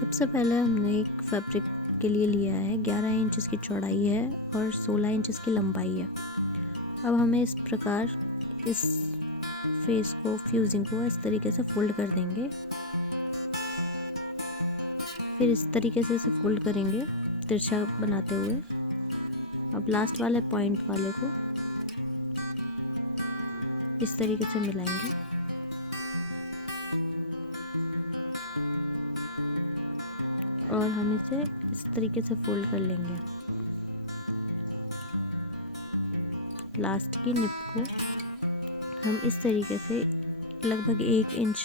सबसे पहले हमने एक फैब्रिक के लिए लिया है 11 इंच इसकी चौड़ाई है और 16 इंच इसकी लंबाई है। अब हमें इस प्रकार इस फेस को फ्यूजिंग को इस तरीके से फोल्ड कर देंगे। फिर इस तरीके से इसे फोल्ड करेंगे तिरछा बनाते हुए। अब लास्ट वाले पॉइंट वाले को इस तरीके से मिलाएंगे और हम इसे इस तरीके से फोल्ड कर लेंगे। लास्ट की निप को हम इस तरीके से लगभग 1 इंच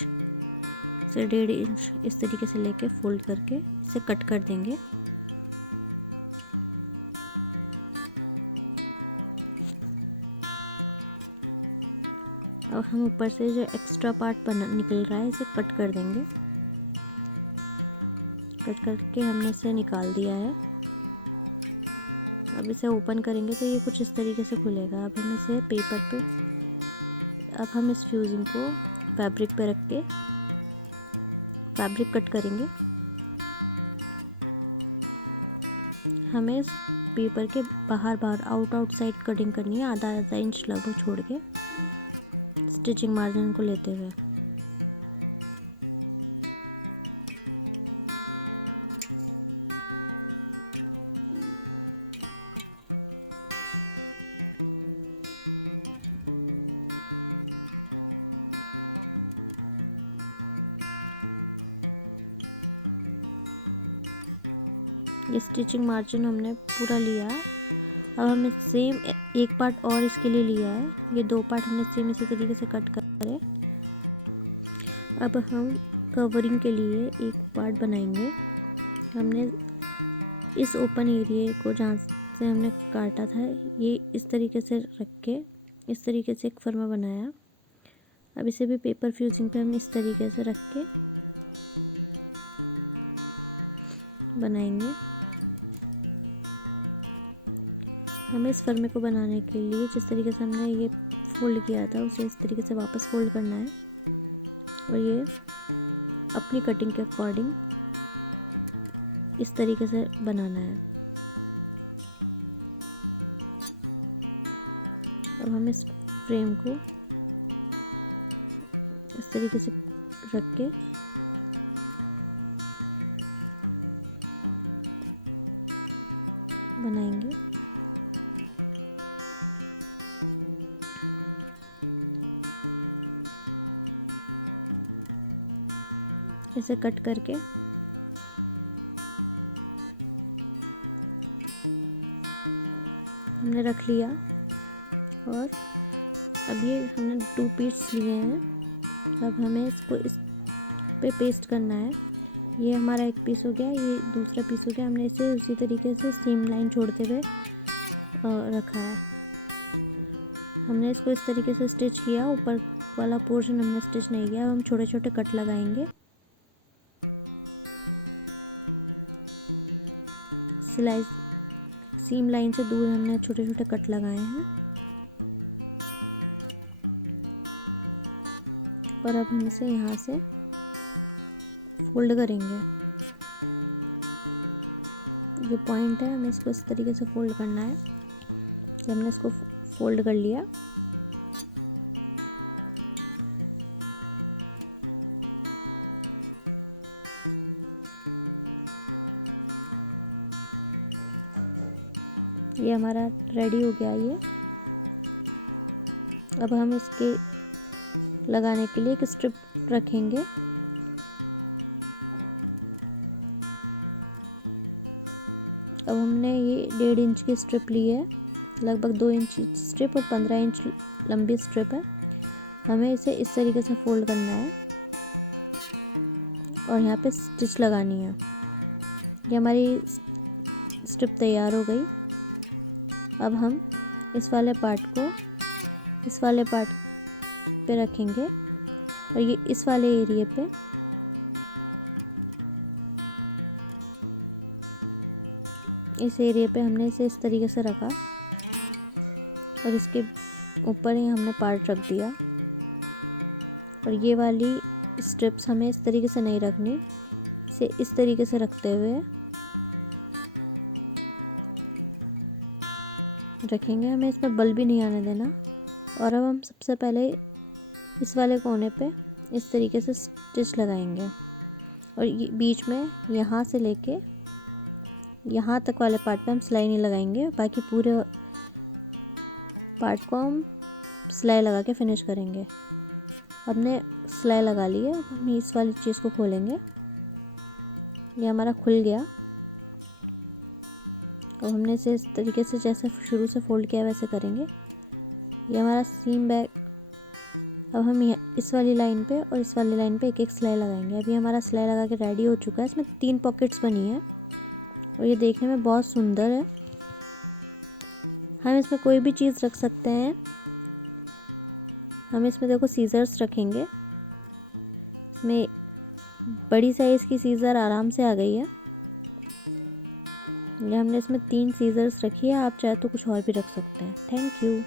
से 1.5 इंच इस तरीके से लेके फोल्ड करके इसे कट कर देंगे। अब हम ऊपर से जो एक्स्ट्रा पार्ट निकल रहा है इसे कट कर देंगे। कट करके हमने इसे निकाल दिया है। अब इसे ओपन करेंगे तो ये कुछ इस तरीके से खुलेगा। अब हम इसे पेपर पे अब हम इस फ्यूजिंग को फैब्रिक पे रख के फैब्रिक कट करेंगे। हमें इस पेपर के बाहर आउट साइड कटिंग करनी है, आधा इंच लगभग छोड़ के स्टिचिंग मार्जिन को लेते हुए। ये स्टिचिंग मार्जिन हमने पूरा लिया। अब हमने सेम एक पार्ट और इसके लिए लिया है। ये 2 पार्ट हमने सेम इसी तरीके से कट करे। अब हम कवरिंग के लिए एक पार्ट बनाएंगे। हमने इस ओपन एरिया को जहाँ से हमने काटा था ये इस तरीके से रख के इस तरीके से एक फर्मा बनाया। अब इसे भी पेपर फ्यूजिंग पे हम इस तरीके से रख के बनाएंगे। हमें इस फर्मे को बनाने के लिए जिस तरीके से हमने ये फोल्ड किया था उसे इस तरीके से वापस फोल्ड करना है और ये अपनी कटिंग के अकॉर्डिंग इस तरीके से बनाना है। अब हम इस फ्रेम को इस तरीके से रख के बनाएंगे। इसे कट करके हमने रख लिया और अब ये हमने 2 पीस लिए हैं। अब हमें इसको इस पे पेस्ट करना है। ये हमारा एक पीस हो गया, ये दूसरा पीस हो गया। हमने इसे उसी तरीके से सीम लाइन छोड़ते हुए रखा है। हमने इसको इस तरीके से स्टिच किया। ऊपर वाला पोर्शन हमने स्टिच नहीं किया। अब हम छोटे छोटे कट लगाएंगे। सिलाई सीम लाइन से दूर हमने छोटे छोटे कट लगाए हैं और अब हम इसे यहाँ से फोल्ड करेंगे। ये पॉइंट है, हमें इसको इस तरीके से फोल्ड करना है। हमने इसको फोल्ड कर लिया। ये हमारा रेडी हो गया। ये अब हम इसके लगाने के लिए एक स्ट्रिप रखेंगे। अब हमने ये 1.5 इंच की स्ट्रिप ली है। लगभग 2 इंच स्ट्रिप और 15 इंच लंबी स्ट्रिप है। हमें इसे इस तरीके से फोल्ड करना है और यहाँ पे स्टिच लगानी है। ये हमारी स्ट्रिप तैयार हो गई। अब हम इस वाले पार्ट पे रखेंगे और ये इस वाले एरिया पे हमने इसे इस तरीके से रखा और इसके ऊपर ही हमने पार्ट रख दिया। और ये वाली स्ट्रिप्स हमें इस तरीके से नहीं रखनी, इसे इस तरीके से रखते हुए रखेंगे। हमें इसमें बल भी नहीं आने देना। और अब हम सबसे पहले इस वाले कोने पे इस तरीके से स्टिच लगाएंगे और ये बीच में यहाँ से लेके यहाँ तक वाले पार्ट पे हम सिलाई नहीं लगाएंगे, बाकी पूरे पार्ट को हम सिलाई लगा के फिनिश करेंगे। हमने सिलाई लगा ली है, हम इस वाली चीज़ को खोलेंगे। ये हमारा खुल गया। अब हमने इसे इस तरीके से जैसे शुरू से फोल्ड किया वैसे करेंगे। ये हमारा सीम बैक। अब हम इस वाली लाइन पे और इस वाली लाइन पे एक एक सिलाई लगाएंगे। अभी हमारा सिलाई लगा के रेडी हो चुका है। इसमें 3 पॉकेट्स बनी है और ये देखने में बहुत सुंदर है। हम इसमें कोई भी चीज़ रख सकते हैं। हम इसमें देखो सीजर्स रखेंगे। इसमें बड़ी साइज़ की सीज़र आराम से आ गई है। ये हमने इसमें 3 सीजर्स रखी है, आप चाहे तो कुछ और भी रख सकते हैं। Thank you.